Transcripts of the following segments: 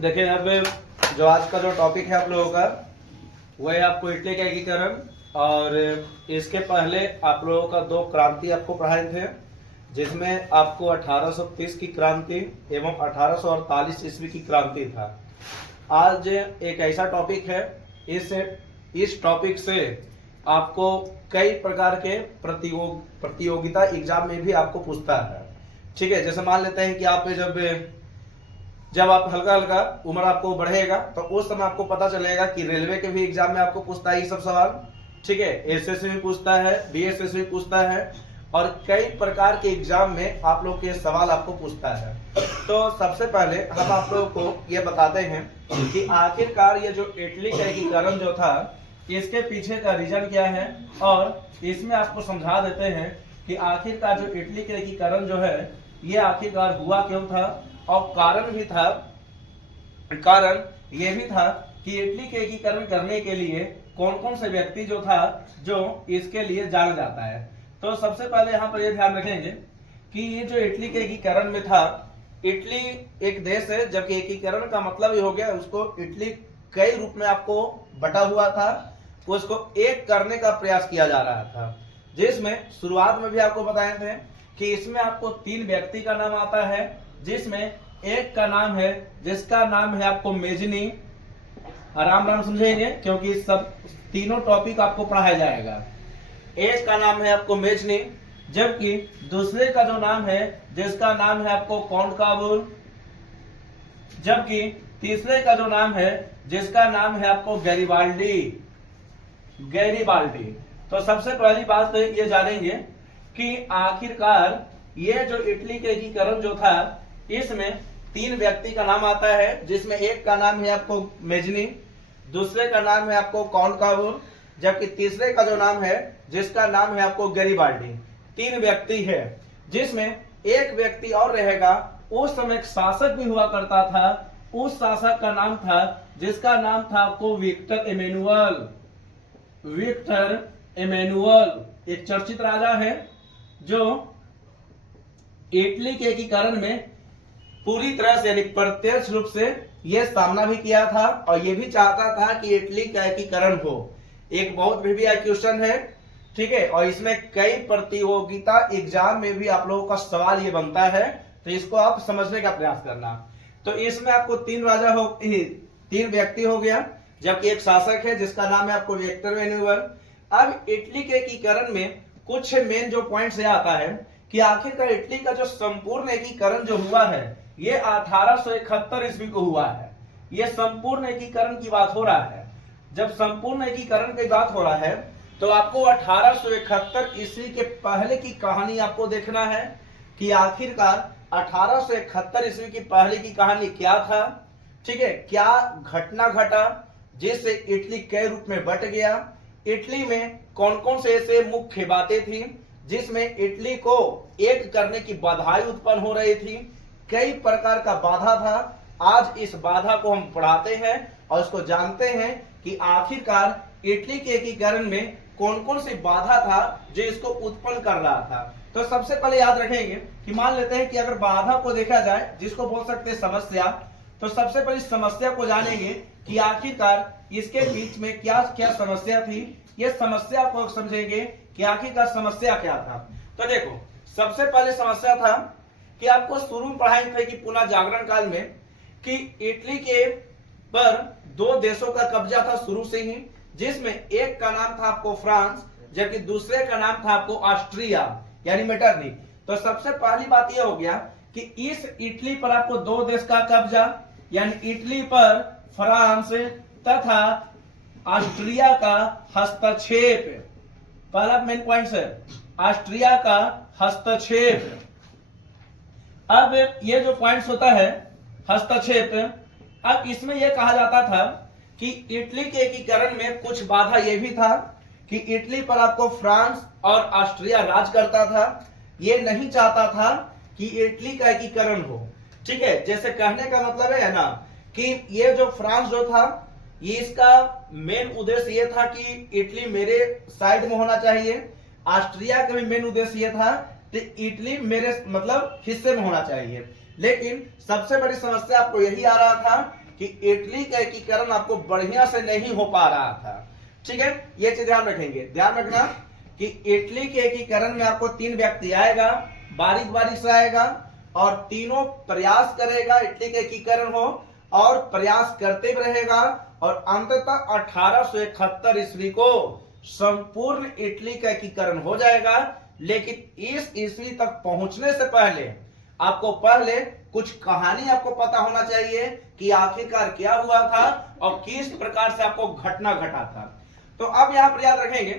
देखिए अब जो आज का जो टॉपिक है आप लोगों का वह है आपको इटली का एकीकरण। और इसके पहले आप लोगों का दो क्रांति आपको पढ़ाए थे, जिसमें आपको 1830 की क्रांति एवं 1848 ईस्वी की क्रांति था। आज एक ऐसा टॉपिक है, इस टॉपिक से आपको कई प्रकार के प्रतियोगिता एग्जाम में भी आपको पूछता है। ठीक है, जैसे मान लेते हैं कि आप जब आप हल्का हल्का उम्र आपको बढ़ेगा तो उस समय आपको पता चलेगा कि रेलवे के भी एग्जाम में आपको पूछता है ये सब सवाल। ठीक है, एसएससी भी पूछता है, बीएसएस भी पूछता है और कई प्रकार के एग्जाम में आप लोग के सवाल आपको पूछता है। तो सबसे पहले हम आप लोगों को ये बताते हैं कि आखिरकार ये जो इटली का एकीकरण जो था इसके पीछे का रीजन क्या है, और इसमें आपको समझा देते हैं कि आखिरकार जो इटली का एकीकरण जो है ये आखिरकार हुआ क्यों था। और कारण ये भी था कि इटली के एकीकरण करने के लिए कौन कौन से व्यक्ति जो था जो इसके लिए जाना जाता है। तो सबसे पहले यहाँ पर ये ध्यान रखेंगे कि ये जो इटली के एकीकरण में था, इटली एक देश है, जबकि एकीकरण का मतलब ये हो गया उसको इटली कई रूप में आपको बटा हुआ था, उसको एक करने का प्रयास किया जा रहा था। जिसमें शुरुआत में भी आपको बताए थे कि इसमें आपको तीन व्यक्ति का नाम आता है, जिसमें एक का नाम है जिसका नाम है आपको मेजनी। आराम आराम समझेंगे क्योंकि सब तीनों टॉपिक आपको पढ़ाया जाएगा। एक का नाम है आपको मेजनी, जबकि दूसरे का जो नाम है जिसका नाम है आपको काउंट काबुल, जबकि तीसरे का जो नाम है जिसका नाम है आपको गैरिबाल्डी। तो सबसे पहली बात तो ये जानेंगे कि आखिरकार ये जो इटली के एकीकरण जो था इसमें तीन व्यक्ति का नाम आता है, जिसमें एक का नाम है आपको मेजनी, दूसरे का नाम है आपको काउंट काबुल, जबकि तीसरे का जो नाम है जिसका नाम है आपको गैरिबाल्डी। तीन व्यक्ति है, जिसमें एक व्यक्ति और रहेगा। उस समय एक शासक भी हुआ करता था, उस शासक का नाम था जिसका नाम था आपको विक्टर एमेनुअल। एक चर्चित राजा है जो इटली के एकीकरण में पूरी तरह से यानी प्रत्यक्ष रूप से यह सामना भी किया था और यह भी चाहता था कि इटली का एकीकरण हो। एक बहुत भी क्वेश्चन है, ठीक है, और इसमें कई प्रतियोगिता एग्जाम में भी आप लोगों का सवाल ये बनता है, तो इसको आप समझने का प्रयास करना। तो इसमें आपको तीन व्यक्ति हो गया, जबकि एक शासक है जिसका नाम है आपको विक्टर एमेनुअल। अब इटली के एकीकरण में कुछ मेन जो पॉइंट्स ये आता है कि आखिरकार इटली का जो संपूर्ण एकीकरण जो हुआ है ये 1871 ईस्वी को हुआ है। ये संपूर्ण एकीकरण की बात हो रहा है। जब संपूर्ण एकीकरण की बात हो रहा है तो आपको 1871 ईस्वी के पहले की कहानी आपको देखना है कि आखिरकार 1871 ईस्वी की पहले की कहानी क्या था। ठीक है, क्या घटना घटा जिससे इटली कई रूप में बट गया, इटली में कौन कौन से ऐसे मुख्य बातें थी जिसमें इटली को एक करने की बाधाएं उत्पन्न हो रही थी, कई प्रकार का बाधा था। आज इस बाधा को हम पढ़ाते हैं और इसको जानते हैं कि आखिरकार इटली के एकीकरण में कौन कौन सी बाधा था जो इसको उत्पन्न कर रहा था। तो सबसे पहले याद रखेंगे कि मान लेते हैं कि अगर बाधा को देखा जाए जिसको बोल सकते हैं समस्या, तो सबसे पहले समस्या को जानेंगे कि आखिरकार इसके बीच में क्या क्या समस्या थी। ये समस्या को समझेंगे कि आखिरकार समस्या क्या था। तो देखो, सबसे पहले समस्या था कि आपको शुरू में पढ़ाई थे कि पुनः जागरण काल में कि इटली के पर दो देशों का कब्जा था शुरू से ही, जिसमें एक का नाम था आपको फ्रांस, जबकि दूसरे का नाम था आपको ऑस्ट्रिया यानी मेटरनी। तो सबसे पहली बात यह हो गया कि इस इटली पर आपको दो देश का कब्जा यानी इटली पर फ्रांस तथा ऑस्ट्रिया का हस्तक्षेप। पहला मेन पॉइंट है ऑस्ट्रिया का हस्तक्षेप। अब ये जो पॉइंट्स होता है हस्तक्षेप, अब इसमें यह कहा जाता था कि इटली के एकीकरण में कुछ बाधा यह भी था कि इटली पर आपको फ्रांस और ऑस्ट्रिया राज करता था। ये नहीं चाहता था कि इटली का एकीकरण हो। ठीक है, जैसे कहने का मतलब है ना कि ये जो फ्रांस जो था ये इसका मेन उद्देश्य ये था कि इटली मेरे साइड में होना चाहिए, ऑस्ट्रिया का भी मेन उद्देश्य ये था कि इटली मेरे मतलब हिस्से में होना चाहिए। लेकिन सबसे बड़ी समस्या आपको यही आ रहा था कि इटली का एकीकरण आपको बढ़िया से नहीं हो पा रहा था। ठीक है, ये चीज ध्यान रखेंगे। ध्यान रखना कि इटली के एकीकरण में आपको 3 व्यक्ति आएगा, बारीक बारीक से आएगा, और तीनों प्रयास करेगा इटली का एकीकरण हो, और प्रयास करते भी रहेगा, और अंततः 1871 ईस्वी को संपूर्ण इटली का एकीकरण हो जाएगा। लेकिन इस ईस्वी तक पहुंचने से पहले आपको कुछ कहानी आपको पता होना चाहिए कि आखिरकार क्या हुआ था और किस प्रकार से आपको घटना घटा था। तो अब यहां पर याद रखेंगे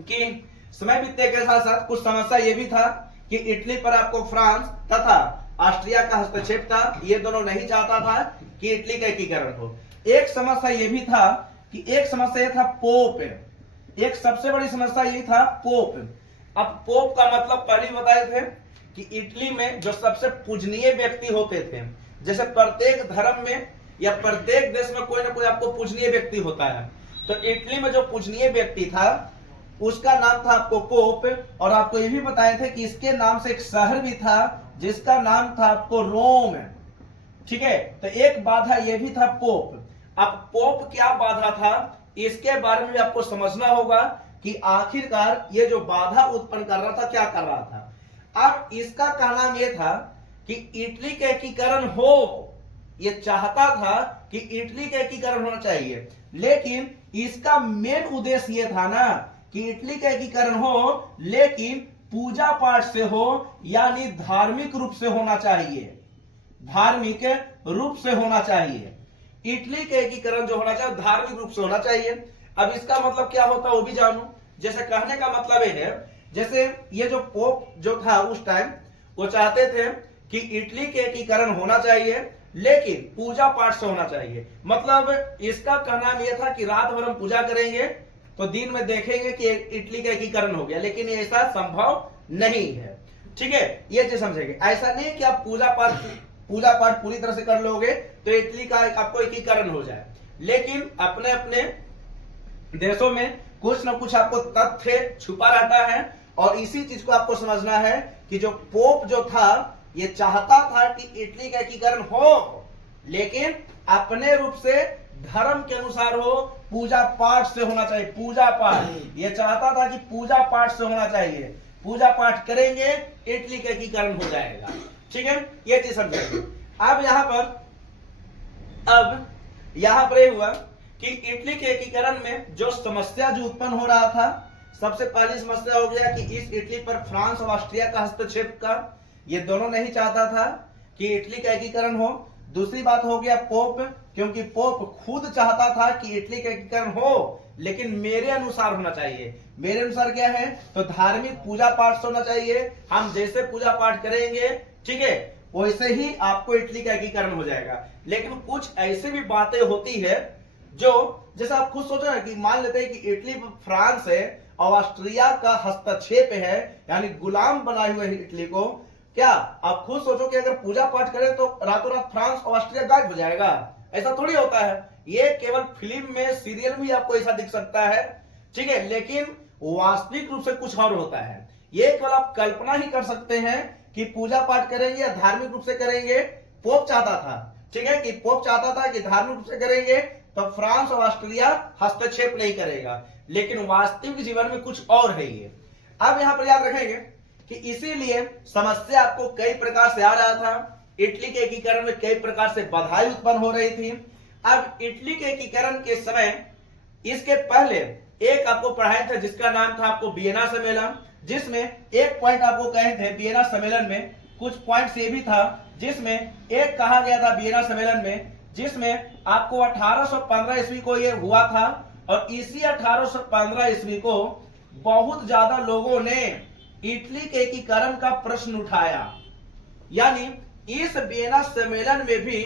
कि समय बीतने के साथ साथ कुछ समस्या यह भी था कि इटली पर आपको फ्रांस तथा ऑस्ट्रिया का हस्तक्षेप था। ये दोनों नहीं चाहता था कि इटली का एकीकरण हो। एक समस्या यह भी था कि पोप। एक सबसे बड़ी समस्या यही था पोप। अब पोप का मतलब पहले ही बताए थे कि इटली में जो सबसे पूजनीय व्यक्ति होते थे, जैसे प्रत्येक धर्म में या प्रत्येक देश में कोई ना कोई आपको पूजनीय व्यक्ति होता है, तो इटली में जो पूजनीय व्यक्ति था उसका नाम था आपको पोप। और आपको ये भी बताए थे कि इसके नाम से एक शहर भी था जिसका नाम था आपको रोम। ठीक है, तो एक बाधा ये भी था पोप। अब पोप क्या बाधा था, इसके बारे में भी आपको समझना होगा कि आखिरकार ये जो बाधा उत्पन्न कर रहा था क्या कर रहा था। अब इसका कहना यह था कि इटली का एकीकरण हो, ये चाहता था कि इटली का एकीकरण होना चाहिए, लेकिन इसका मेन उद्देश्य ये था ना कि इटली का एकीकरण हो, लेकिन पूजा पाठ से हो, यानी धार्मिक रूप से होना चाहिए। धार्मिक रूप से होना चाहिए। इटली का एकीकरण जो होना चाहिए धार्मिक रूप से होना चाहिए। अब इसका मतलब क्या होता है वो भी जानू। जैसे कहने का मतलब ये है, जैसे ये जो पोप जो था उस टाइम वो चाहते थे कि इटली के एकीकरण होना चाहिए, लेकिन पूजा पाठ से होना चाहिए। मतलब इसका कहना यह था कि रात भर हम पूजा करेंगे तो दिन में देखेंगे कि इटली का एकीकरण हो गया, लेकिन ऐसा संभव नहीं है। ठीक है, ये चीज समझेंगे। ऐसा नहीं है कि आप पूजा पाठ पूरी तरह से कर लोगे तो इटली का आपको एकीकरण हो जाए, लेकिन अपने अपने देशों में कुछ ना कुछ आपको तथ्य छुपा रहता है, और इसी चीज को आपको समझना है कि जो पोप जो था ये चाहता था कि इटली का एकीकरण हो, लेकिन अपने रूप से धर्म के अनुसार हो, पूजा पाठ से होना चाहिए। पूजा पाठ ये चाहता था कि पूजा पाठ से होना चाहिए, पूजा पाठ करेंगे इटली का एकीकरण हो जाएगा। ठीक है, ये चीज समझेंगे। अब यहां पर हुआ कि इटली के एकीकरण में जो समस्या जो उत्पन्न हो रहा था, सबसे पहली समस्या हो गया कि इस इटली पर फ्रांस और ऑस्ट्रिया का हस्तक्षेप का, ये दोनों नहीं चाहता था कि इटली का एकीकरण हो। दूसरी बात हो गया पोप, क्योंकि पोप खुद चाहता था कि इटली का एकीकरण हो, लेकिन मेरे अनुसार होना चाहिए। मेरे अनुसार क्या है, तो धार्मिक पूजा पाठ से होना चाहिए। हम जैसे पूजा पाठ करेंगे, ठीक है, वैसे ही आपको इटली का एकीकरण हो जाएगा। लेकिन कुछ ऐसी भी बातें होती है जो, जैसे आप खुद सोचो ना कि मान लेते हैं कि इटली फ्रांस है और ऑस्ट्रिया का हस्तक्षेप है, यानी गुलाम बनाए हुए है इटली को। क्या आप खुद सोचो कि अगर पूजा पाठ करें तो रातों रात फ्रांस और ऑस्ट्रिया गायब हो जाएगा? ऐसा थोड़ी होता है। ये केवल फिल्म में, सीरियल में आपको ऐसा दिख सकता है, ठीक है, लेकिन वास्तविक रूप से कुछ और होता है। ये केवल आप कल्पना ही कर सकते हैं कि पूजा पाठ करेंगे या धार्मिक रूप से करेंगे। पोप चाहता था, ठीक है, कि पोप चाहता था कि धार्मिक रूप से करेंगे तो फ्रांस और ऑस्ट्रिया हस्तक्षेप नहीं करेगा, लेकिन वास्तविक जीवन में कुछ और है ये। अब यहां पर याद रखेंगे कि इसीलिए समस्या आपको कई प्रकार से आ रहा था। इटली के एकीकरण में कई प्रकार से बाधाएं उत्पन्न हो रही थी। अब इटली के एकीकरण के समय, इसके पहले एक आपको पढ़ाया था जिसका नाम था आपको वियना सम्मेलन, जिसमें एक पॉइंट आपको कहे थे वियना सम्मेलन में। कुछ पॉइंट्स ये भी था जिसमें एक कहा गया था वियना सम्मेलन में, जिसमें आपको 1815 ईस्वी को ये हुआ था, और इसी 1815 ईस्वी को बहुत ज्यादा लोगों ने इटली के एकीकरण का प्रश्न उठाया। यानी इस वियना सम्मेलन में भी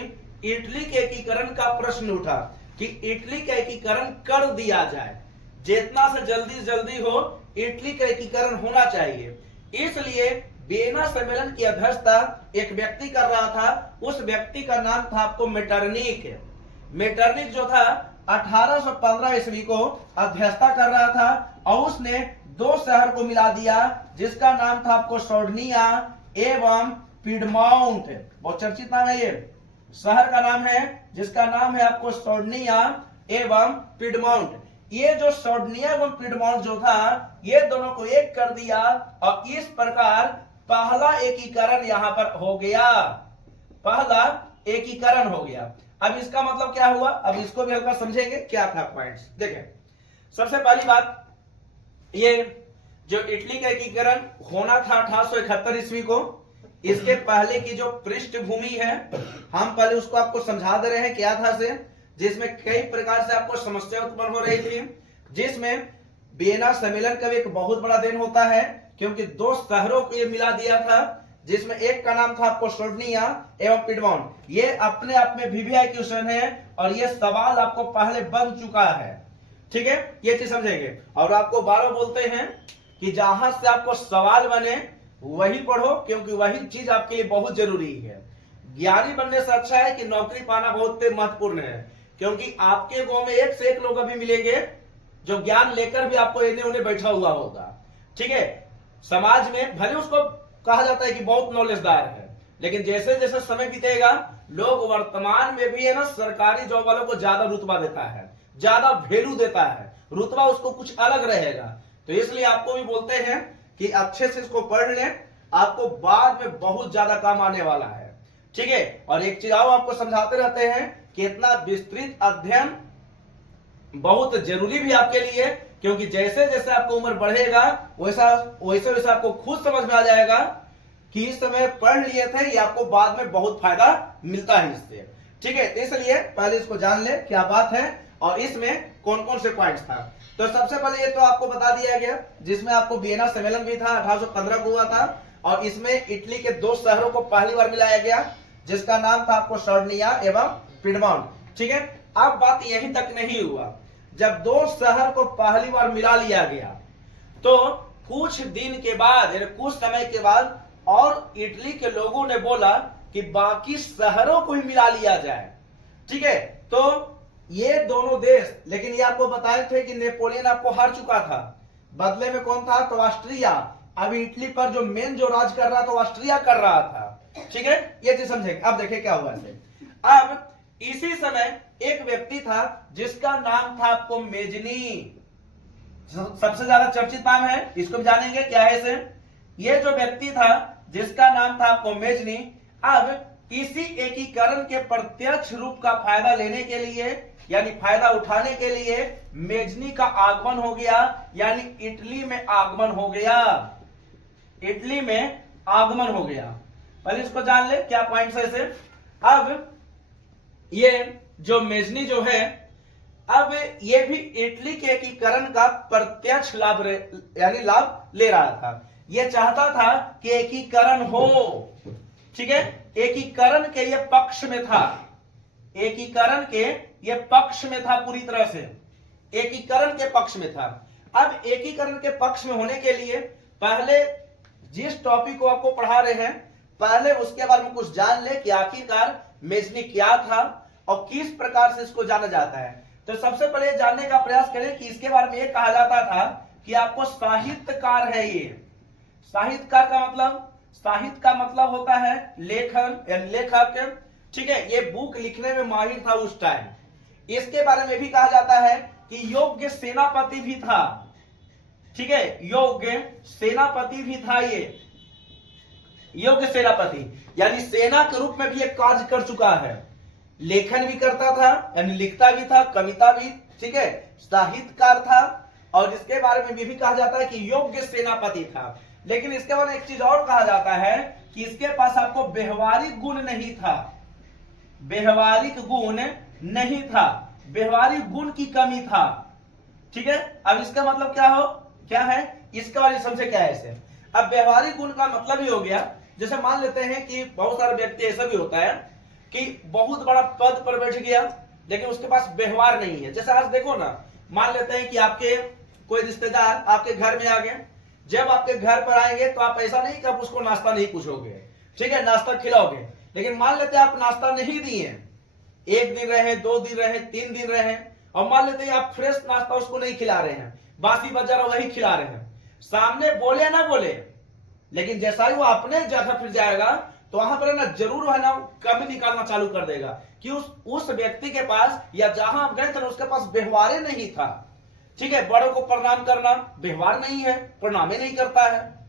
इटली के एकीकरण का प्रश्न उठा कि इटली का एकीकरण कर दिया जाए, जितना से जल्दी हो इटली का एकीकरण होना चाहिए। इसलिए वियना सम्मेलन की अध्यक्षता एक व्यक्ति कर रहा था। उस व्यक्ति का नाम था आपको मेटरनिक। मेटरनिक जो था 1815 ईस्वी को अध्यक्षता कर रहा था, और उसने 2 शहर को मिला दिया जिसका नाम था आपको सोर्निया एवं पिडमाउंट। बहुत चर्चित नाम है ये, शहर का नाम है जिसका नाम है आपको सोर्निया एवं पिडमाउंट। ये जो सोर्निया एवं पिडमाउंट जो था ये दोनों को एक कर दिया और इस प्रकार पहला एकीकरण यहां पर हो गया, पहला एकीकरण हो गया। अब इसका मतलब क्या हुआ, अब इसको भी हल्का समझेंगे क्या था पॉइंट्स। देखें सबसे पहली बात, ये जो इटली का एकीकरण होना था 1871 ईस्वी को, इसके पहले की जो पृष्ठभूमि है हम पहले उसको आपको समझा दे रहे हैं क्या था से, जिसमें कई प्रकार से आपको समस्या उत्पन्न हो रही थी, जिसमें वियना सम्मेलन का भी एक बहुत बड़ा देन होता है क्योंकि दो शहरों को ये मिला दिया था, जिसमें एक का नाम था आपको सोर्निया एवं पिडमाउंट। ये अपने आप में वीवीआई क्वेश्चन है और ये सवाल आपको पहले बन चुका है, ठीक है, ये चीज समझेंगे। और आपको बार बोलते हैं कि जहां से आपको सवाल बने वही पढ़ो क्योंकि वही चीज आपके लिए बहुत जरूरी है। ज्ञानी बनने से अच्छा है कि नौकरी पाना बहुत महत्वपूर्ण है, क्योंकि आपके गांव में एक से एक लोग अभी मिलेंगे जो ज्ञान लेकर भी आपको इन्हें उन्हें बैठा हुआ होगा, ठीक है। समाज में भले उसको कहा जाता है कि बहुत नॉलेजदार है, लेकिन जैसे जैसे समय बीतेगा लोग वर्तमान में भी है ना सरकारी जॉब वालों को ज्यादा रुतबा देता है, ज्यादा वैल्यू देता है, रुतबा उसको कुछ अलग रहेगा। तो इसलिए आपको भी बोलते हैं कि अच्छे से इसको पढ़ लें, आपको बाद में बहुत ज्यादा काम आने वाला है, ठीक है। और एक चीज आओ आपको समझाते रहते हैं कि इतना विस्तृत अध्ययन बहुत जरूरी भी आपके लिए, क्योंकि जैसे जैसे आपको उम्र बढ़ेगा वैसा वैसे वैसे आपको खुद समझ में आ जाएगा कि इस समय पढ़ लिए थे, ये आपको बाद में बहुत फायदा मिलता है इससे, ठीक है। इसलिए पहले इसको जान ले क्या बात है और इसमें कौन कौन से पॉइंट्स था। तो सबसे पहले ये तो आपको बता दिया गया, जिसमें आपको वियना सम्मेलन भी था 1815 को हुआ था और इसमें इटली के दो शहरों को पहली बार मिलाया गया जिसका नाम था आपको सोर्निया एवं पिडमाउंट, ठीक है। अब बात यहीं तक नहीं हुआ, जब दो शहर को पहली बार मिला लिया गया तो कुछ दिन के बाद कुछ समय के बाद और इटली के लोगों ने बोला कि बाकी शहरों को ही मिला लिया जाए, ठीक है। तो ये दोनों देश, लेकिन ये आपको बताए थे कि नेपोलियन आपको हार चुका था, बदले में कौन था तो ऑस्ट्रिया। अभी इटली पर जो मेन जो राज कर रहा था ऑस्ट्रिया कर रहा था, ठीक है, ये चीज समझेंगे। अब देखिए क्या हुआ है। अब इसी समय एक व्यक्ति था जिसका नाम था आपको मेजनी, सबसे ज्यादा चर्चित नाम है, इसको भी जानेंगे क्या है इसे। ये जो व्यक्ति था जिसका नाम था आपको मेजनी, अब इसी एकीकरण के प्रत्यक्ष रूप का फायदा लेने के लिए यानी फायदा उठाने के लिए मेजनी का आगमन हो गया, यानी इटली में आगमन हो गया, इटली में आगमन हो गया। पहले इसको जान ले क्या पॉइंट्स है इसे। अब ये जो मेजनी जो है, अब ये भी इटली के एकीकरण का प्रत्यक्ष लाभ यानी लाभ ले रहा था। ये चाहता था कि एकीकरण हो, ठीक है, एकीकरण के ये पक्ष में था, एकीकरण के ये पक्ष में था, पूरी तरह से एकीकरण के पक्ष में था। अब एकीकरण के पक्ष में होने के लिए पहले जिस टॉपिक को आपको पढ़ा रहे हैं पहले उसके बारे में कुछ जान ले कि आखिरकार मेजनी क्या था और किस प्रकार से इसको जाना जाता है। तो सबसे पहले जानने का प्रयास करें कि इसके बारे में यह कहा जाता था कि आपको साहित्यकार है। ये साहित्यकार का मतलब, साहित्य का मतलब होता है लेखन या लेखक, ठीक है, ये बुक लिखने में माहिर था उस टाइम। इसके बारे में भी कहा जाता है कि योग्य सेनापति भी था, ठीक है, योग्य सेनापति भी था। ये योग्य सेनापति यानी सेना के रूप में भी एक कार्य कर चुका है, लेखन भी करता था यानी लिखता भी था, कविता भी, ठीक है, साहित्यकार था। और इसके बारे में भी कहा जाता है कि योग्य सेनापति था। लेकिन इसके बारे में एक चीज और कहा जाता है कि इसके पास आपको व्यवहारिक गुण नहीं था, व्यवहारिक गुण नहीं था, व्यवहारिक गुण की कमी था, ठीक है। अब इसका मतलब क्या है इसका वाली समझे क्या है इसे। अब व्यवहारिक गुण का मतलब ही हो गया, जैसे मान लेते हैं कि बहुत सारे व्यक्ति ऐसा भी होता है कि बहुत बड़ा पद पर बैठ गया लेकिन उसके पास व्यवहार नहीं है। जैसे आज देखो ना, मान लेते हैं कि आपके कोई रिश्तेदार आपके घर में आ गए, जब आपके घर पर आएंगे तो आप ऐसा नहीं कि आप उसको नाश्ता नहीं पूछोगे, ठीक है, नाश्ता खिलाओगे। लेकिन मान लेते हैं आप नाश्ता नहीं दिए, एक दिन रहे, 2 दिन रहे, 3 दिन रहे, और मान लेते हैं आप फ्रेश नाश्ता उसको नहीं खिला रहे हैं, बासी बजारा वही खिला रहे हैं, सामने बोले ना बोले, लेकिन जैसा ही वो अपने जगह फिर जाएगा तो वहां पर है ना जरूर है ना कमी निकालना चालू कर देगा कि उस व्यक्ति के पास या जहां आप गए थे उसके पास व्यवहार नहीं था। ठीक है, बड़ों को प्रणाम करना व्यवहार नहीं है, प्रणाम ही नहीं करता है।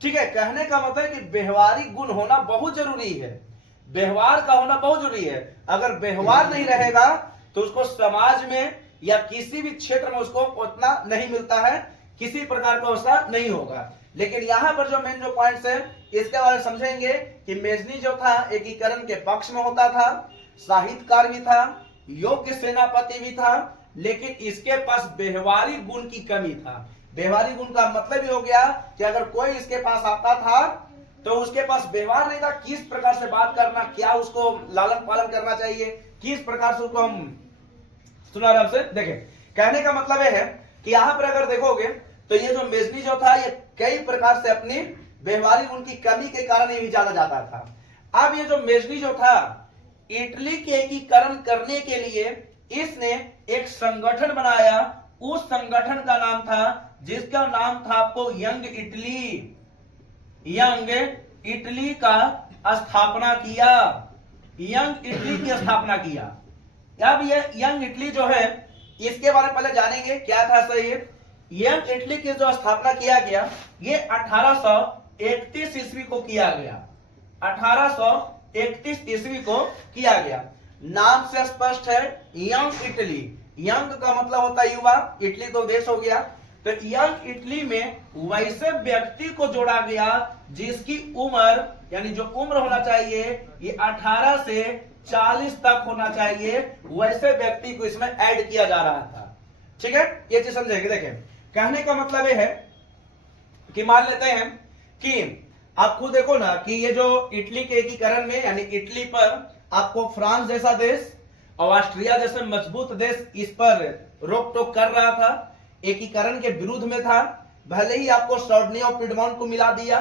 ठीक है, कहने का मतलब है कि व्यवहारिक गुण होना बहुत जरूरी है, व्यवहार का होना बहुत जरूरी है। अगर व्यवहार नहीं रहेगा तो उसको समाज में या किसी भी क्षेत्र में उसको उतना नहीं मिलता है, किसी प्रकार का उसका नहीं होगा। लेकिन यहां पर जो मेन जो पॉइंट्स है इसके बारे में समझेंगे कि मेजनी जो था एकीकरण के पक्ष में होता था, साहित्यकार भी था, योग्य सेनापति भी था, लेकिन इसके पास व्यवहारिक गुण की कमी था। व्यवहारिक गुण का मतलब ये हो गया कि अगर कोई इसके पास आता था तो उसके पास व्यवहार नहीं था, किस प्रकार से बात करना, क्या उसको लालन पालन करना चाहिए, किस प्रकार से उसको हम सुना आराम से देखें। कहने का मतलब यह है कि यहां पर अगर देखोगे तो ये जो मेजनी जो था ये कई प्रकार से अपनी व्यवहारिक गुण की कमी के कारण ये भी जाना जाता था। अब ये जो मेजनी जो था इटली के एकीकरण करने के लिए इसने एक संगठन बनाया, उस संगठन का नाम था जिसका नाम था आपको यंग इटली। यंग इटली का स्थापना किया, यंग इटली की स्थापना किया। अब ये यंग इटली जो है इसके बारे में पहले जानेंगे क्या था सही। यंग इटली की जो स्थापना किया गया ये 1831 ईस्वी को किया गया, 1831 ईस्वी को किया गया। नाम से स्पष्ट है यंग इटली, यंग का मतलब होता है युवा, इटली तो देश हो गया। तो यंग इटली में वैसे व्यक्ति को जोड़ा गया जिसकी उम्र यानी जो उम्र होना चाहिए ये 18 से 40 तक होना चाहिए, वैसे व्यक्ति को इसमें ऐड किया जा रहा था। ठीक है, ये चीज समझेंगे। देखें, कहने का मतलब ये है कि मान लेते हैं कि आप खुद देखो ना कि ये जो इटली के एकीकरण में यानी इटली पर आपको फ्रांस जैसा देश और ऑस्ट्रिया जैसे मजबूत देश इस पर रोक टोक कर रहा था, एकीकरण के विरुद्ध में था। भले ही आपको सॉर्डनी और पिडमॉन्ट को मिला दिया,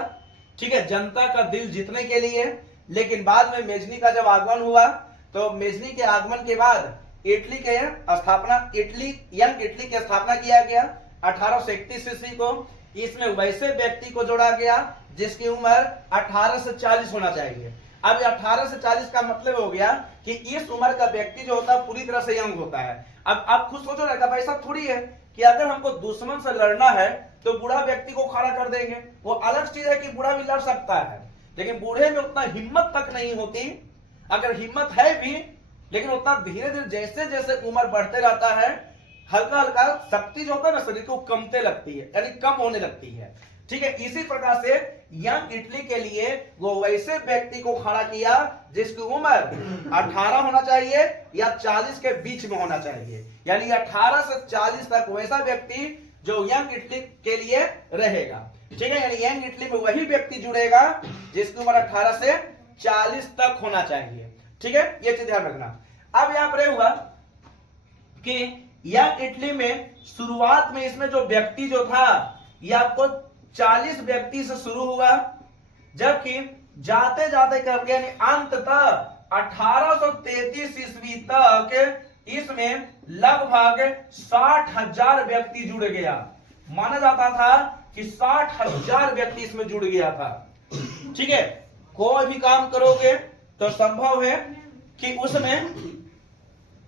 ठीक है, जनता का दिल जीतने के लिए, लेकिन बाद में मेजनी का जब आगमन हुआ तो मेजनी के आगमन के बाद इटली के स्थापना यंग इटली की स्थापना किया गया 1831 ईस्वी को। इसमें वैसे व्यक्ति को जोड़ा गया जिसकी उम्र 18 से 40 होना चाहिए। अब 18 से 40 का मतलब हो गया कि इस उम्र का व्यक्ति जो होता है पूरी तरह से यंग होता है। अब आप खुद सोचो ना, ऐसा थोड़ी है कि अगर हमको दुश्मन से लड़ना है तो बूढ़ा व्यक्ति को खड़ा कर देंगे। वो अलग चीज है कि बूढ़ा भी लड़ सकता है, लेकिन बूढ़े में उतना हिम्मत तक नहीं होती। अगर हिम्मत है भी लेकिन उतना धीरे धीरे जैसे जैसे उम्र बढ़ते रहता है हल्का हल्का शक्ति जो होता है ना शरीर को कमते लगती है, यानी कम होने लगती है। ठीक है, इसी प्रकार से यंग इटली के लिए वो वैसे व्यक्ति को खड़ा किया जिसकी उम्र 18 होना चाहिए या 40 के बीच में होना चाहिए, यानी 18 से 40 तक वैसा व्यक्ति जो यंग इटली के लिए रहेगा। ठीक है, यानी यंग इटली में वही व्यक्ति जुड़ेगा जिसकी उम्र 18 से 40 तक होना चाहिए। ठीक है, ये चीज ध्यान रखना। अब यहां पर हुआ कि यंग इटली में शुरुआत में इसमें जो व्यक्ति जो था ये आपको 40 व्यक्ति से शुरू हुआ, जबकि जाते जाते करके यानी अंततः 1833 ईस्वी तक इसमें लगभग 60,000 व्यक्ति जुड़ गया। माना जाता था कि 60,000 व्यक्ति इसमें जुड़ गया था। ठीक है, कोई भी काम करोगे तो संभव है कि उसमें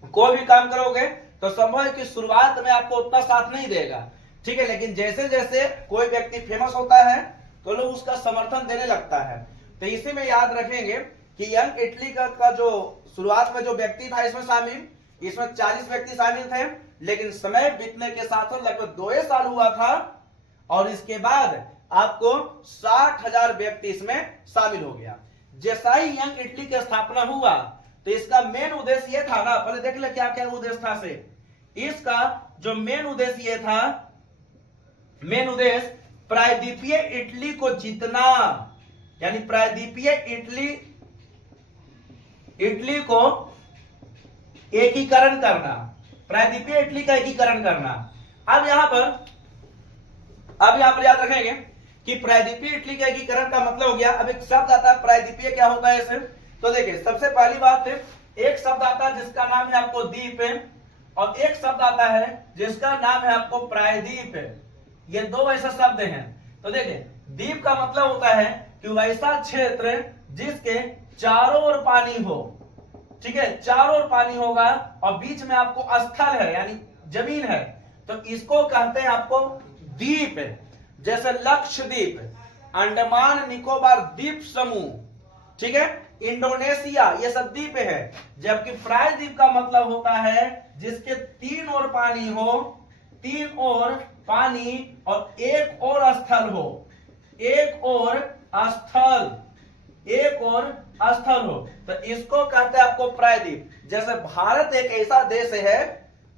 कोई भी काम करोगे तो संभव है कि शुरुआत में आपको उतना साथ नहीं देगा। ठीक है, लेकिन जैसे जैसे कोई व्यक्ति फेमस होता है तो लोग उसका समर्थन देने लगता है। तो इसी में याद रखेंगे कि यंग इटली का जो शुरुआत में जो व्यक्ति था इसमें 40 व्यक्ति शामिल थे, लेकिन समय बीतने के साथ लगभग 2 साल हुआ था और इसके बाद आपको 60,000 व्यक्ति इसमें शामिल हो गया। जैसा ही यंग इटली की स्थापना हुआ तो इसका मेन उद्देश्य ये था ना, पहले देख ले क्या क्या उद्देश्य था से। इसका जो मेन उद्देश्य ये था, मेन उद्देश्य प्रायद्वीपीय इटली को जीतना, यानी प्रायद्वीपीय इटली को एकीकरण करना, प्रायद्वीपीय इटली का एकीकरण करना। अब यहां पर याद रखेंगे कि प्रायद्वीपीय इटली का एकीकरण का मतलब हो गया। अब एक शब्द आता है प्रायद्वीपीय, क्या होता है इसे, तो देखिए सबसे पहली बात है एक शब्द आता है जिसका नाम है आपको द्वीप और एक शब्द आता है जिसका नाम है आपको प्रायद्वीप। ये दो ऐसे शब्द हैं। तो देखिए द्वीप का मतलब होता है कि वैसा क्षेत्र जिसके चारों ओर पानी हो, ठीक है, चारों ओर पानी होगा और बीच में आपको स्थल है यानी जमीन है, तो इसको कहते हैं आपको द्वीप। जैसे लक्षद्वीप, अंडमान निकोबार द्वीप समूह, ठीक है, इंडोनेशिया, ये सब द्वीप है। जबकि प्रायद्वीप का मतलब होता है जिसके तीन ओर पानी हो, तीन ओर पानी और एक और स्थल हो, एक और स्थल, एक और स्थल हो, तो इसको कहते हैं आपको प्रायद्वीप। जैसे भारत एक ऐसा देश है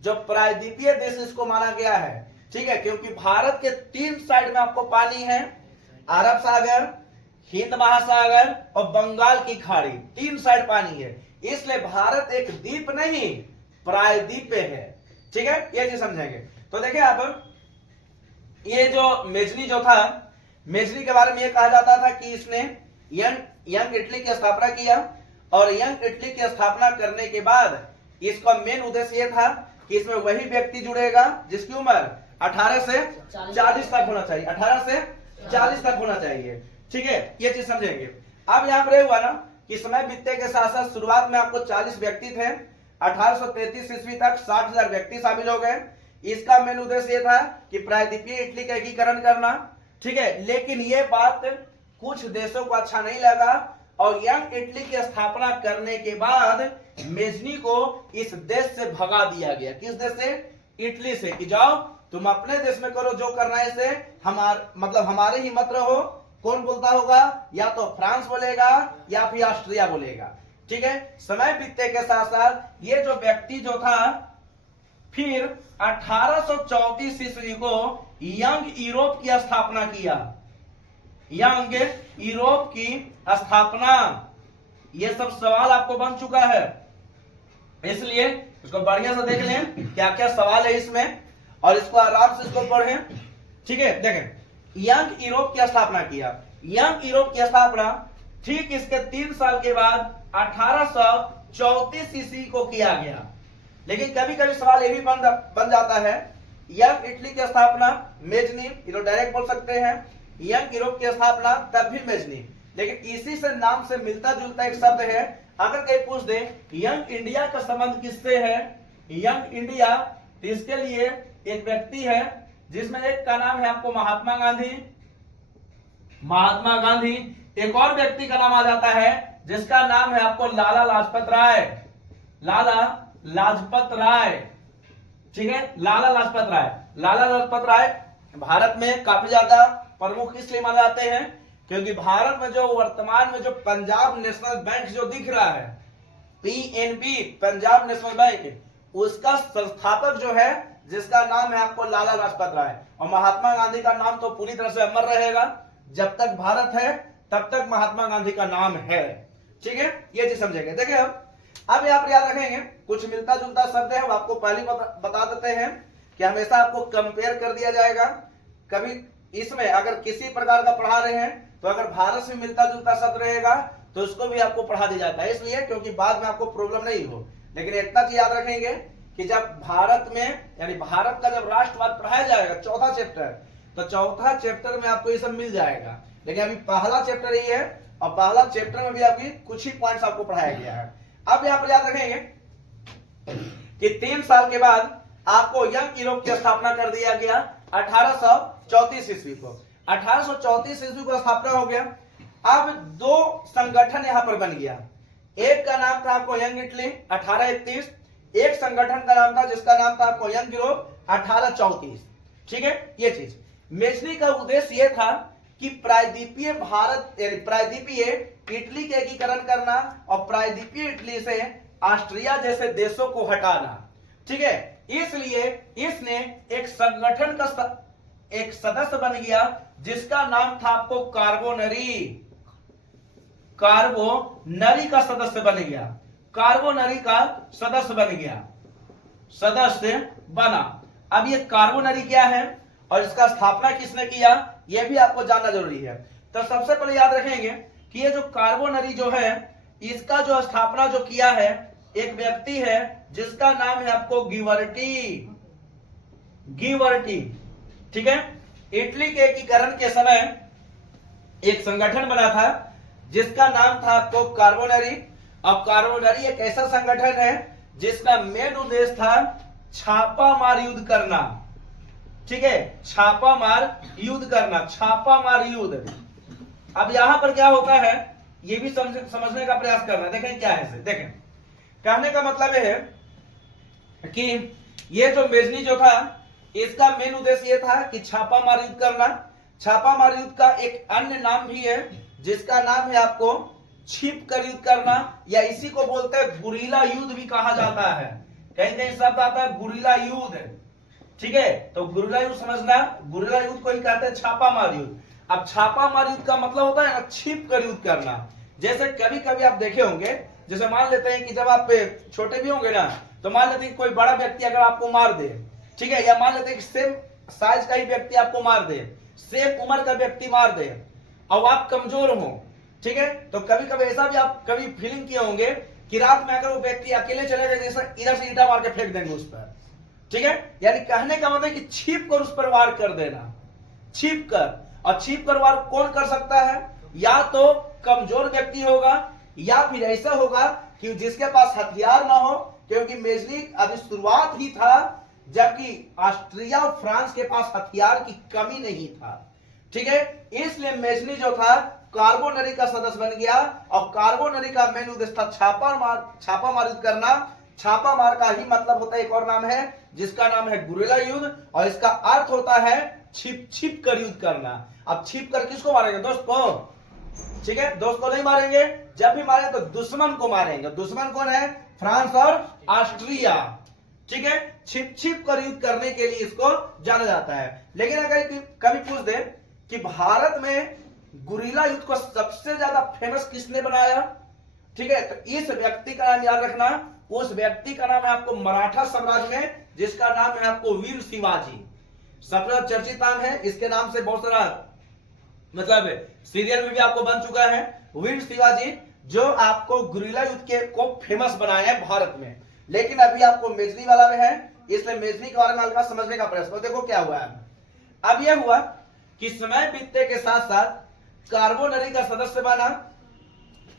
जो प्रायद्वीपीय देश इसको माना गया है, ठीक है, क्योंकि भारत के तीन साइड में आपको पानी है, अरब सागर, हिंद महासागर और बंगाल की खाड़ी, तीन साइड पानी है, इसलिए भारत एक द्वीप नहीं प्रायद्वीप है, ठीक है, ये चीज समझेंगे। तो देखिए आप, ये जो मेजनी जो था, मेजनी के बारे में ये कहा जाता था कि इसने यंग इटली की स्थापना किया, और यंग इटली की स्थापना करने के बाद इसका मेन उद्देश्य ये था कि इसमें वही व्यक्ति जुड़ेगा जिसकी उम्र 18 से 40 तक होना चाहिए, 18 से 40 तक होना चाहिए, ठीक है, ये चीज समझेंगे। अब यहाँ पर हुआ ना कि समय बीतने के साथ साथ शुरुआत में आपको 40 व्यक्ति थे, 1833 ईस्वी तक 60,000 व्यक्ति शामिल हो गए। इसका मेन उद्देश्य ये था कि प्रायद्वीपीय इटली का एकीकरण करना, ठीक है, लेकिन ये बात कुछ देशों को अच्छा नहीं लगा और यंग इटली की स्थापना करने के बाद मेजनी को इस देश से भगा दिया गया। किस देश से? इटली से, कि जाओ तुम अपने देश में करो जो करना है, इसे हमारे ही मत रहो। कौन बोलता होगा? या तो फ्रांस बोलेगा या फिर ऑस्ट्रिया बोलेगा, ठीक है। समय बीतने के साथ साथ ये जो व्यक्ति जो था, फिर 1834 ईस्वी को यंग यूरोप की स्थापना किया, यंग यूरोप की स्थापना। ये सब सवाल आपको बन चुका है, इसलिए इसको बढ़िया से देख लें क्या क्या सवाल है इसमें, और इसको आराम से इसको पढ़ें, ठीक है। देखें, यंग यूरोप की स्थापना किया। यंग यूरोप की स्थापना ठीक इसके 3 साल के बाद 1834 ईस्वी को किया गया। लेकिन कभी कभी सवाल ये भी बन जाता है, यंग इटली की स्थापना मेजनी, ये तो डायरेक्ट बोल सकते हैं, यंग यूरोप की स्थापना तब भी मेजनी, लेकिन इसी से नाम से मिलता जुलता एक शब्द है। अगर कहीं पूछ दे यंग इंडिया का संबंध किससे है, यंग इंडिया, तो इसके लिए एक व्यक्ति है जिसमें एक का नाम है आपको महात्मा गांधी, महात्मा गांधी। एक और व्यक्ति का नाम आ जाता है जिसका नाम है आपको लाला लाजपत राय, लाला लाजपत राय, ठीक है, लाला लाजपत राय। लाला लाजपत राय भारत में काफी ज्यादा प्रमुख इसलिए माने जाते हैं क्योंकि भारत में जो वर्तमान में जो पंजाब नेशनल बैंक जो दिख रहा है, पीएनबी, पंजाब नेशनल बैंक, उसका संस्थापक जो है जिसका नाम है आपको लाला लाजपत राय। और महात्मा गांधी का नाम तो पूरी तरह से अमर रहेगा, जब तक भारत है तब तक महात्मा गांधी का नाम है, ठीक है, ये चीज समझेंगे। देखिए अब यहाँ पर याद रखेंगे कुछ मिलता जुलता शब्द है, वो आपको पहले बता देते हैं कि हमेशा आपको कंपेयर कर दिया जाएगा। कभी इसमें अगर किसी प्रकार का पढ़ा रहे हैं तो अगर भारत से मिलता जुलता शब्द रहेगा तो उसको भी आपको पढ़ा दिया जाता है, इसलिए क्योंकि बाद में आपको प्रॉब्लम नहीं हो। लेकिन इतना चीज याद रखेंगे कि जब भारत में यानी भारत का जब राष्ट्रवाद पढ़ाया जाएगा, चौथा चैप्टर, तो चौथा चैप्टर में आपको ये सब मिल जाएगा। लेकिन अभी पहला चैप्टर ही है और पहला चैप्टर में भी आपकी कुछ ही पॉइंट्स आपको पढ़ाया गया है। अब यहाँ पर याद रखेंगे कि 3 साल के बाद आपको यंग यूरोप की स्थापना कर दिया गया 1834 ईस्वी को। 1834 ईस्वी को स्थापना हो गया। अब 2 संगठन यहां पर बन गया। एक का नाम था आपको यंग इटली 1831, एक संगठन का नाम था जिसका नाम था आपको यंग यूरोप 1834, ठीक है। ये चीज मेजनी का उद्देश्य यह था कि प्रायद्वीपीय भारत यानी प्रायद्वीपीय इटली के एकीकरण करना और प्रायद्वीपीय इटली से ऑस्ट्रिया जैसे देशों को हटाना, ठीक है। इसलिए इसने एक संगठन का एक सदस्य बन गया जिसका नाम था आपको कार्बोनरी, कार्बोनरी का सदस्य बन गया, कार्बोनरी का सदस्य बन गया, सदस्य बना। अब ये कार्बोनरी क्या है और इसका स्थापना किसने किया, यह भी आपको जानना जरूरी है। तो सबसे पहले याद रखेंगे कि ये जो कार्बोनरी जो है इसका जो स्थापना जो किया है एक व्यक्ति है जिसका नाम है आपको गिवर्टी, गिवर्टी, ठीक है। इटली के एकीकरण के समय एक संगठन बना था जिसका नाम था आपको कार्बोनरी। अब कार्बोनरी एक ऐसा संगठन है जिसका मेन उद्देश्य था छापामार युद्ध करना। ठीक है, छापामार युद्ध करना, छापामार युद्ध। अब यहां पर क्या होता है ये भी समझने का प्रयास करना। देखें क्या है इसे, देखें कहने का मतलब है कि ये जो मेजनी जो था इसका मेन उद्देश्य ये था कि छापामार युद्ध करना। छापामार युद्ध का एक अन्य नाम भी है जिसका नाम है आपको छिप कर युद्ध करना, या इसी को बोलते हैं गुरीला युद्ध भी कहा जाता है। कहीं कहीं शब्द आता है गुरीला युद्ध। ठीक है, तो गुरीला युद्ध समझना, गुरीला युद्ध को ही कहते हैं छापामार युद्ध। अब छापामार युद्ध का मतलब होता है छिप कर युद्ध करना। जैसे कभी कभी आप देखे होंगे, जैसे मान लेते हैं कि जब आप छोटे भी होंगे ना, तो मान लेते हैं कि कोई बड़ा व्यक्ति अगर आपको मार दे, ठीक है, या मान लेते हैं कि सेम साइज का ही व्यक्ति आपको मार दे, सेम उम्र का व्यक्ति मार दे और आप कमजोर हो, ठीक है, तो कभी कभी ऐसा भी आप कभी फीलिंग किए होंगे कि रात में अगर वो व्यक्ति अकेले चले गए, जैसा इधर से ईंटा मार के फेंक देंगे उस पर। ठीक है, यानी कहने का मतलब कि छिप कर उस पर वार कर देना, छिप कर। और छिप कर वार कौन कर सकता है? या तो कमजोर व्यक्ति होगा, या फिर ऐसा होगा कि जिसके पास हथियार ना हो, क्योंकि मेजनी अभी शुरुआत ही था जबकि ऑस्ट्रिया और फ्रांस के पास हथियार की कमी नहीं था। ठीक है, इसलिए मेजनी जो था कार्बोनरी का सदस्य बन गया, और कार्बोनरी का मेन उद्देश्य था छापामार युद्ध करना। छापामार का ही मतलब होता है, एक और नाम है जिसका नाम है गुरिल्ला युद्ध, और इसका अर्थ होता है छिप छिप कर युद्ध करना। अब छिप कर किसको मारेंगे दोस्त को? ठीक है, दोस्त को नहीं मारेंगे, जब भी मारेंगे तो दुश्मन को मारेंगे। दुश्मन कौन है? फ्रांस और ऑस्ट्रिया। ठीक है, छिप छिप कर युद्ध करने के लिए इसको जाना जाता है। लेकिन अगर कभी पूछ दे कि भारत में गुरिल्ला युद्ध को सबसे ज्यादा फेमस किसने बनाया, ठीक है, तो इस व्यक्ति का नाम याद रखना। उस व्यक्ति का नाम है आपको मराठा साम्राज्य में, जिसका नाम है आपको वीर शिवाजी। सबसे चर्चित नाम है, इसके नाम से बहुत सारा मतलब सीरियल में भी आपको बन चुका है। वीर शिवाजी जो आपको गुरिल्ला युद्ध के को फेमस बनाया है भारत में। लेकिन अभी आपको मेजनी वाला में है, इसलिए मेजनी के बारे में हल्का समझने का प्रयास करो। देखो क्या हुआ है। अब यह हुआ कि समय बीतने के साथ साथ कार्बोनरी का सदस्य बना,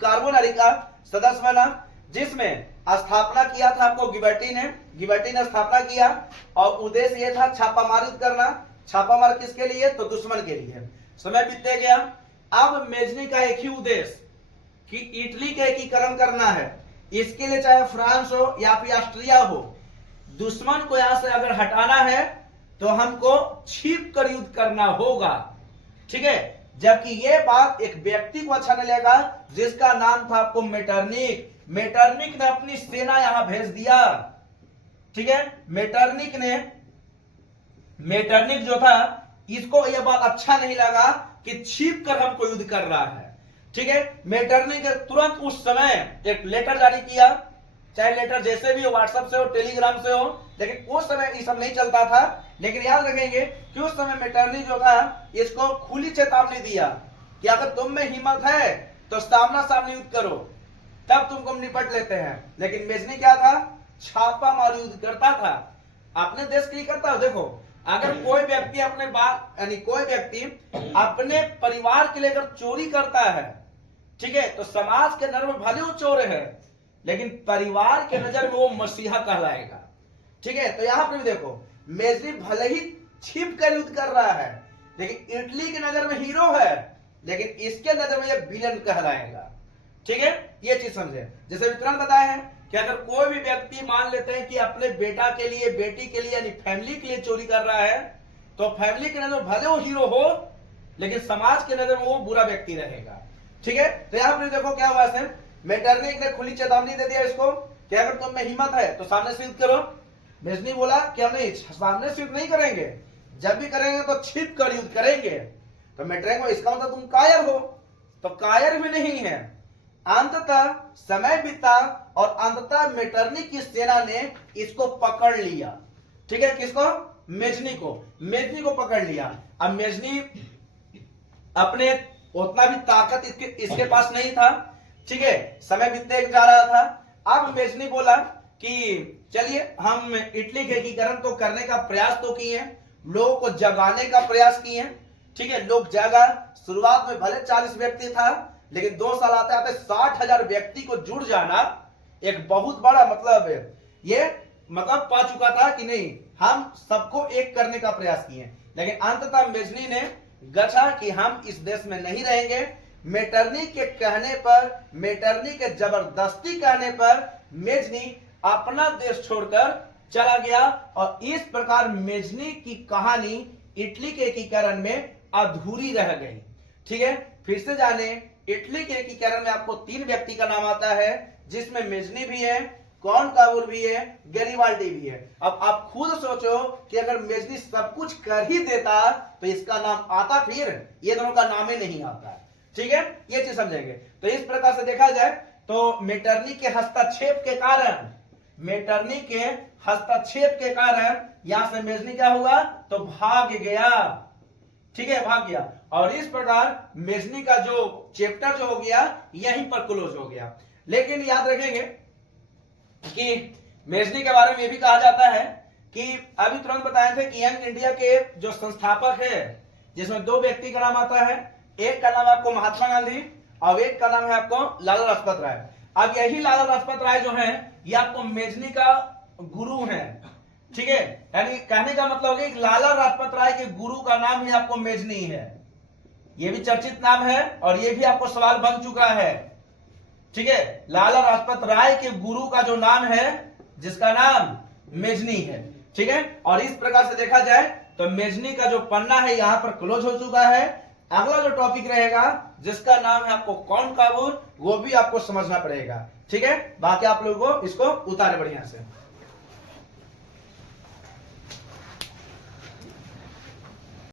कार्बोनरी का सदस्य बना, जिसमें स्थापना किया था आपको गिबर्टी ने स्थापना किया, और उद्देश्य यह था छापामार युद्ध करना। छापामार किसके लिए? तो दुश्मन के लिए। समय बीतते गया, अब मेजनी का एक ही उद्देश्य कि इटली का एकीकरण करना है। इसके लिए चाहे फ्रांस हो या फिर ऑस्ट्रिया हो, दुश्मन को यहां से अगर हटाना है तो हमको छिप कर युद्ध करना होगा। ठीक है, जबकि यह बात एक व्यक्ति को अच्छा नहीं लगा जिसका नाम था आपको मेटरनिक। मेटरनिक ने अपनी सेना यहां भेज दिया। ठीक है, मेटरनिक जो था इसको यह बात अच्छा नहीं लगा कि छिप कर हमको युद्ध कर रहा है। ठीक है, मेटरनिक ने तुरंत उस समय एक लेटर जारी किया, चाहे लेटर जैसे भी हो, व्हाट्सएप से हो, टेलीग्राम से हो, लेकिन उस समय ये सब नहीं चलता था। लेकिन याद रखेंगे कि उस समय मेटरनिक जो था इसको खुली चेतावनी दिया कि अगर तुम में हिम्मत है तो सामना सामने युद्ध करो, तब तुमको निपट लेते हैं। लेकिन मेजनी क्या था? छापामार युद्ध करता था, अपने देश के लिए करता है। देखो, अगर कोई व्यक्ति अपने बात यानी कोई व्यक्ति अपने परिवार के लिए अगर चोरी करता है, ठीक है, तो समाज के नजर में भले वो चोर है, लेकिन परिवार के नजर में वो मसीहा कहलाएगा। ठीक है, तो यहां पर भी देखो, मेजनी भले ही छिप कर युद्ध कर रहा है, लेकिन इटली की नजर में हीरो है, लेकिन इसके नजर में ये विलन कहलाएगा। ठीक है, ये चीज समझे। जैसे तुरंत बताया है कि अगर कोई भी व्यक्ति मान लेते हैं कि अपने बेटा के लिए, बेटी के लिए, यानी फैमिली के लिए चोरी कर रहा है, तो फैमिली के नजर में भले वो हीरो हो, लेकिन समाज के नजर में वो बुरा व्यक्ति रहेगा। ठीक है, तो यहां पर देखो क्या हुआ है, मेटरनिक ने खुली चेतावनी दे दिया इसको कि अगर तुम में हिम्मत है तो सामने से युद्ध करो। मेजनी बोला कि हम नहीं, सामने से युद्ध नहीं करेंगे, जब भी करेंगे तो छिप कर युद्ध करेंगे। तो मेटरनिक को इसका मतलब तुम कायर हो, तो कायर भी नहीं है। अंततः समय बीता और अंततः मेटरनिक की सेना ने इसको पकड़ लिया। ठीक है, किसको? मेजनी को पकड़ लिया। अब मेजनी अपने उतना भी ताकत इसके पास नहीं था। ठीक है, समय बीतते जा रहा था। अब मेजनी बोला कि चलिए हम इटली के एकीकरण तो करने का प्रयास तो किए, लोगों को जगाने का प्रयास किए, ठीक है, लोग जागा। शुरुआत में भले 40 व्यक्ति था, लेकिन 2 साल आते आते 60,000 व्यक्ति को जुड़ जाना एक बहुत बड़ा मतलब ये मतलब पा चुका था कि नहीं, हम सबको एक करने का प्रयास किए। लेकिन अंततः मेजनी ने गठा कि हम इस देश में नहीं रहेंगे। मेटरनी के कहने पर, मेटरनी के जबरदस्ती कहने पर मेजनी अपना देश छोड़कर चला गया। और इस प्रकार मेजनी की कहानी इटली के एकीकरण में अधूरी रह गई। ठीक है, फिर से जाने, इटली के एकीकरण में आपको 3 व्यक्ति का नाम आता है, जिसमें मेजनी भी है, कॉनकाबुर भी है, गैरिबाल्डी भी है। अब आप खुद सोचो कि अगर मेजनी सब कुछ कर ही देता तो इसका नाम आता, फिर ये दोनों का नाम ही नहीं आता। ठीक है, ये चीज समझेंगे। तो इस प्रकार से देखा जाए तो मेटरनी के हस्तक्षेप के कारण, मेटरनी के हस्तक्षेप के कारण यहां से मेजनी क्या हुआ, तो भाग गया। ठीक है, भाग गया। और इस प्रकार मेजनी का जो चैप्टर जो हो गया यहीं पर क्लोज हो गया। लेकिन याद रखेंगे कि मेजनी के बारे में यह भी कहा जाता है कि अभी तुरंत बताए थे कि यंग इंडिया के जो संस्थापक है, जिसमें 2 व्यक्ति का नाम आता है, एक का नाम है आपको महात्मा गांधी और एक का नाम है आपको लाला लाजपत राय। अब यही लाला लाजपत राय जो है ये आपको मेजनी का गुरु है। ठीक है, यानी कहने का मतलब है कि लाला लाजपत राय के गुरु का नाम ही आपको मेजनी है। ये भी चर्चित नाम है और ये भी आपको सवाल बन चुका है। ठीक है, लाला लाजपत राय के गुरु का जो नाम है, जिसका नाम मेजनी है। ठीक है, और इस प्रकार से देखा जाए तो मेजनी का जो पन्ना है यहां पर क्लोज हो चुका है। अगला जो टॉपिक रहेगा जिसका नाम है आपको कॉनकाबुर, वो भी आपको समझना पड़ेगा। ठीक है, बाकी आप लोगों को इसको उतारे बढ़िया से।